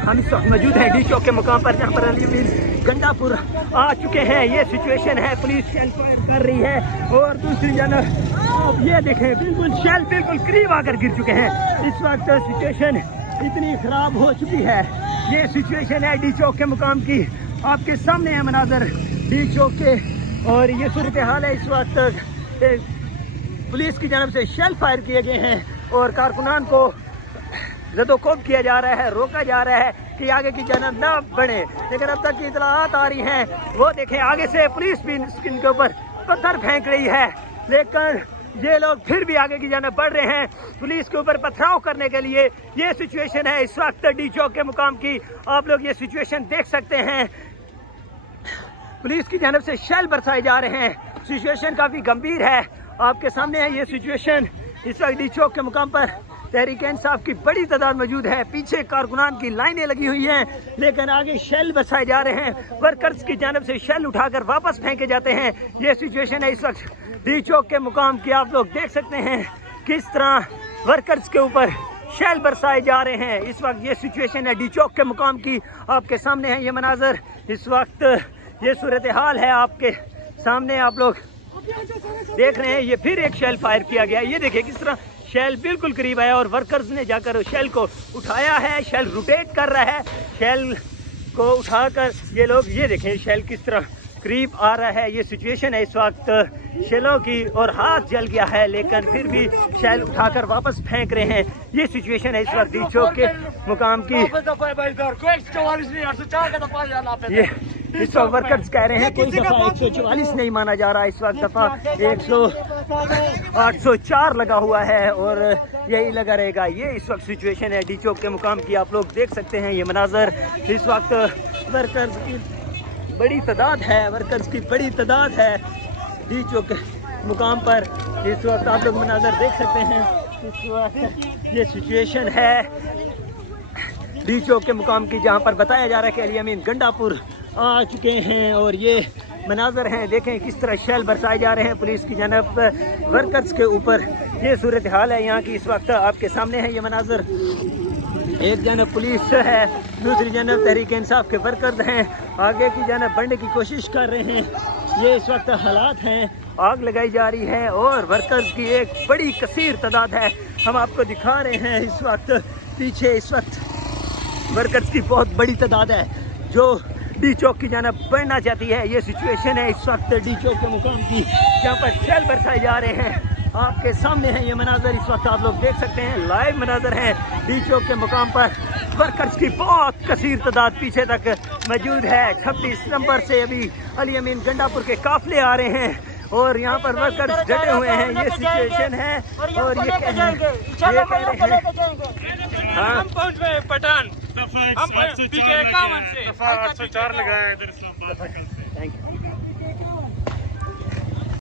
हम इस वक्त मौजूद हैं डी चौक के मुकाम पर, जहाँ पर अली अमीन गंडापुर आ चुके हैं। ये सिचुएशन है, पुलिस शेल फायर कर रही है और दूसरी जानब आप ये देखें बिल्कुल शेल बिल्कुल करीब आकर गिर चुके हैं। इस वक्त सिचुएशन इतनी ख़राब हो चुकी है। ये सिचुएशन है डी चौक के मुकाम की, आपके सामने है मनाजर डी चौक के। और ये सूरत हाल है, इस वक्त पुलिस की जानब से शेल फायर किए गए हैं और कारकुनान को ज़दोकोब किया जा रहा है, रोका जा रहा है कि आगे की जानब ना बढ़े। लेकिन अब तक की इतलात आ रही हैं, वो देखें आगे से पुलिस भी इनके ऊपर पत्थर फेंक रही है, लेकिन ये लोग फिर भी आगे की जानब बढ़ रहे हैं पुलिस के ऊपर पथराव करने के लिए। ये सिचुएशन है इस वक्त डी चौक के मुकाम की, आप लोग ये सिचुएशन देख सकते हैं। पुलिस की जानब से शेल बरसाए जा रहे हैं, सिचुएशन काफ़ी गंभीर है, आपके सामने है ये सिचुएशन। इस वक्त डी चौक के मुकाम पर तहरीक इंसाफ की बड़ी तादाद मौजूद है, पीछे कारकुनान की लाइनें लगी हुई हैं, लेकिन आगे शेल बरसाए जा रहे हैं। वर्कर्स की जानब से शेल उठाकर वापस फेंके जाते हैं। ये सिचुएशन है इस वक्त डी चौक के मुकाम की, आप लोग देख सकते हैं किस तरह वर्कर्स के ऊपर शेल बरसाए जा रहे हैं। इस वक्त ये सिचुएशन है डी चौक के मुकाम की, आपके सामने है ये मनाजर। इस वक्त ये सूरत हाल है आपके सामने, आप लोग देख रहे हैं। ये फिर एक शेल फायर किया गया, ये देखिए किस तरह शेल बिल्कुल करीब आया और वर्कर्स ने जाकर शेल को उठाया है। शेल रोटेट कर रहा है, शेल को उठाकर ये लोग, ये देखें शेल किस तरह करीब आ रहा है। ये सिचुएशन है इस वक्त शेलों की और हाथ जल गया है, लेकिन फिर भी शेल उठाकर वापस फेंक रहे हैं। ये सिचुएशन है इस वक्त डी चौक के मुकाम की। ये इस वक्त वर्कर्स कह रहे हैं कोई दफ़ा 144 नहीं माना जा रहा, इस वक्त दफ़ा 804 लगा हुआ है और यही लगा रहेगा। ये इस वक्त सिचुएशन है डी चौक के मुकाम की, आप लोग देख सकते हैं ये मनाजर। इस वक्त वर्कर्स की बड़ी तादाद है, वर्कर्स की बड़ी तादाद है डी चौक के मुकाम पर। इस वक्त आप लोग मनाजर देख सकते हैं, इस वक्त ये सिचुएशन है डी चौक के मुकाम की, जहाँ पर बताया जा रहा है कि अली अमीन गंडापुर आ चुके हैं और ये मनाजर हैं। देखें किस तरह शेल बरसाए जा रहे हैं पुलिस की जानब वर्कर्स के ऊपर। ये सूरत हाल है यहाँ की, इस वक्त आपके सामने है ये मनाजर। एक जानब पुलिस है, दूसरी जानब तहरीक इंसाफ के वर्कर्स हैं, आगे की जानब बढ़ने की कोशिश कर रहे हैं। ये इस वक्त हालात हैं, आग लगाई जा रही है और वर्कर्स की एक बड़ी कसीर तादाद है, हम आपको दिखा रहे हैं। इस वक्त पीछे इस वक्त वर्कर्स की बहुत बड़ी तादाद है जो डी चौक की जानब बढ़ना चाहती है। ये सिचुएशन है इस वक्त डी चौक के मुकाम की, जहाँ पर शेल बरसाए जा रहे हैं, आपके सामने है ये मनाजर। इस वक्त आप लोग देख सकते हैं, लाइव मनाजर हैं डी चौक के मुकाम पर। वर्कर्स की बहुत कसीर तादाद पीछे तक मौजूद है। 26 नंबर से अभी अली अमीन गंडापुर के काफिले आ रहे हैं और यहाँ पर वर्कर्स डटे हुए हैं। ये सिचुएशन है और ये कह रहे हैं हम पहुँच गए पठान, हम 804 लगाया इधर। Thank you.